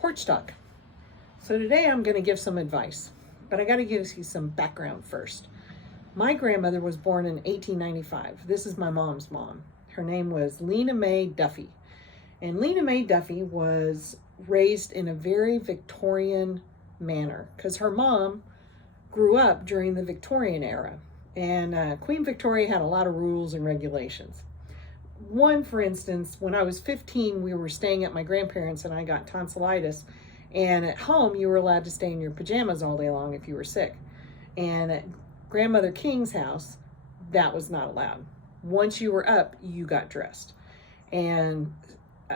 Porch Talk. So today I'm going to give some advice, but I got to give you some background first. My grandmother was born in 1895. This is my mom's mom. Her name was Lena Mae Duffy. And Lena Mae Duffy was raised in a very Victorian manner because her mom grew up during the Victorian era. And Queen Victoria had a lot of rules and regulations. One, for instance, when I was 15, we were staying at my grandparents' and I got tonsillitis. And at home, you were allowed to stay in your pajamas all day long if you were sick. And at Grandmother King's house, that was not allowed. Once you were up, you got dressed. And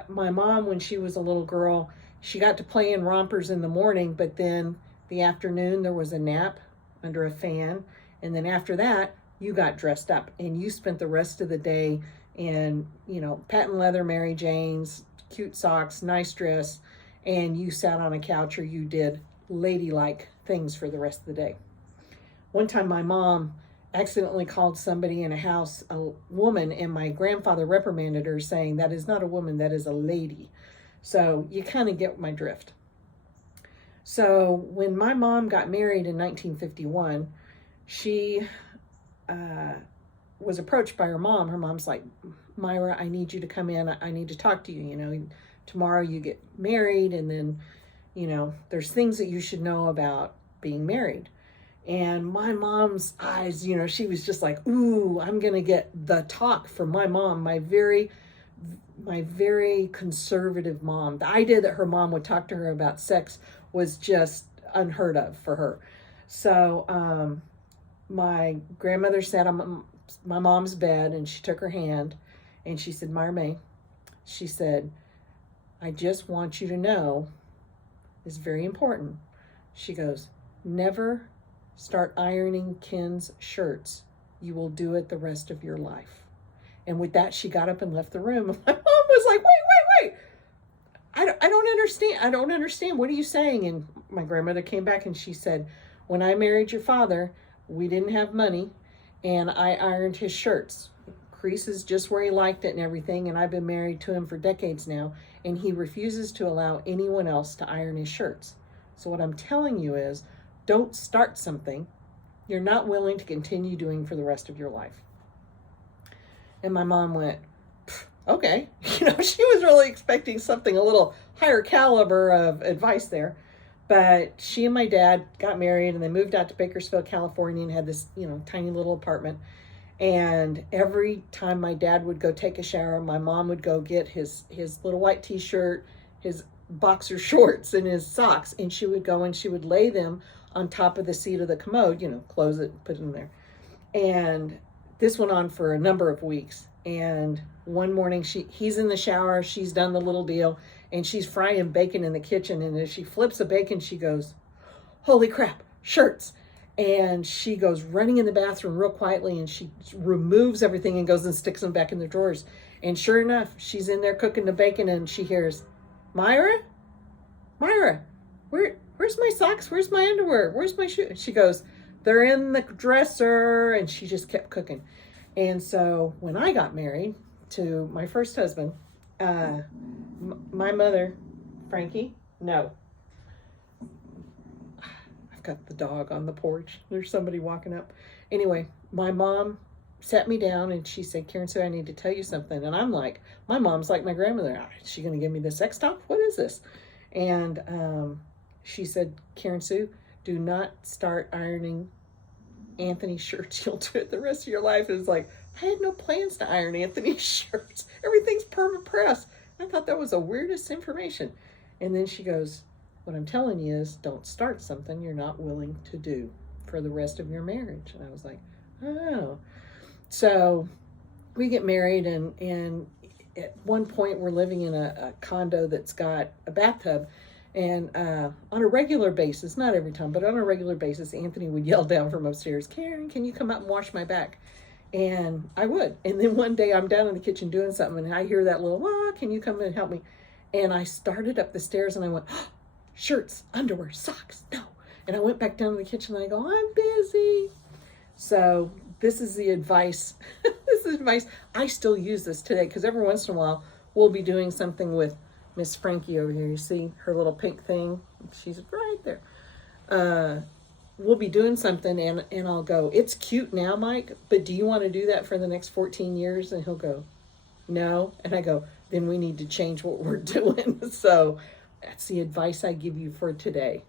my mom, when she was a little girl, she got to play in rompers in the morning, but then the afternoon there was a nap under a fan. And then after that, you got dressed up and you spent the rest of the day in, patent leather Mary Janes, cute socks, nice dress, and you sat on a couch or you did ladylike things for the rest of the day. One time my mom accidentally called somebody in a house a woman, and my grandfather reprimanded her saying, "That is not a woman, that is a lady." So you kind of get my drift. So when my mom got married in 1951, she was approached by her mom. Her mom's like, "Myra, I need you to come in. I need to talk to you. Tomorrow you get married, and then, there's things that you should know about being married." And my mom's eyes, she was just like, ooh, I'm going to get the talk from my mom, my very conservative mom. The idea that her mom would talk to her about sex was just unheard of for her. So my grandmother sat on my mom's bed and she took her hand and she said, "Myra Mae," she said, "I just want you to know, it's very important." She goes, "Never start ironing Ken's shirts. You will do it the rest of your life." And with that, she got up and left the room. My mom was like, wait. I don't understand. I don't understand. What are you saying? And my grandmother came back and she said, "When I married your father, we didn't have money and I ironed his shirts. Creases just where he liked it and everything. And I've been married to him for decades now. And he refuses to allow anyone else to iron his shirts. So what I'm telling you is, don't start something you're not willing to continue doing for the rest of your life." And my mom went, okay. She was really expecting something a little higher caliber of advice there. But she and my dad got married and they moved out to Bakersfield, California, and had this, tiny little apartment. And every time my dad would go take a shower, my mom would go get his little white t-shirt, his boxer shorts, and his socks. And she would go and she would lay them on top of the seat of the commode, close it, put them there. And this went on for a number of weeks. And one morning he's in the shower, she's done the little deal, and she's frying bacon in the kitchen. And as she flips the bacon, she goes, "Holy crap, shirts." And she goes running in the bathroom real quietly and she removes everything and goes and sticks them back in the drawers. And sure enough, she's in there cooking the bacon and she hears, Myra, where's my socks? Where's my underwear? Where's my shoes?" She goes, "They're in the dresser." And she just kept cooking. And so when I got married to my first husband, my mother, Frankie, no. I've got the dog on the porch. There's somebody walking up. Anyway, my mom sat me down and she said, "Karen Sue, I need to tell you something." And I'm like, my mom's like my grandmother. Is she going to give me the sex talk? What is this? And she said, "Karen Sue, do not start ironing Anthony's shirts. You'll do it the rest of your life." It's like, I had no plans to iron Anthony's shirts. Everything's perma press. I thought that was the weirdest information. And then she goes, "What I'm telling you is, don't start something you're not willing to do for the rest of your marriage." And I was like, oh. So we get married, and at one point we're living in a condo that's got a bathtub. And on a regular basis, not every time, but on a regular basis, Anthony would yell down from upstairs, "Karen, can you come out and wash my back?" And I would. And then one day I'm down in the kitchen doing something and I hear that little, "Can you come in and help me?" And I started up the stairs and I went, shirts, underwear, socks, no. And I went back down to the kitchen and I go, "I'm busy." So this is the advice. This is advice. I still use this today because every once in a while we'll be doing something with Miss Frankie over here, you see her little pink thing? She's right there. We'll be doing something, and I'll go, it's cute now, Mike, but do you want to do that for the next 14 years? And he'll go, no. And I go, then we need to change what we're doing. So that's the advice I give you for today.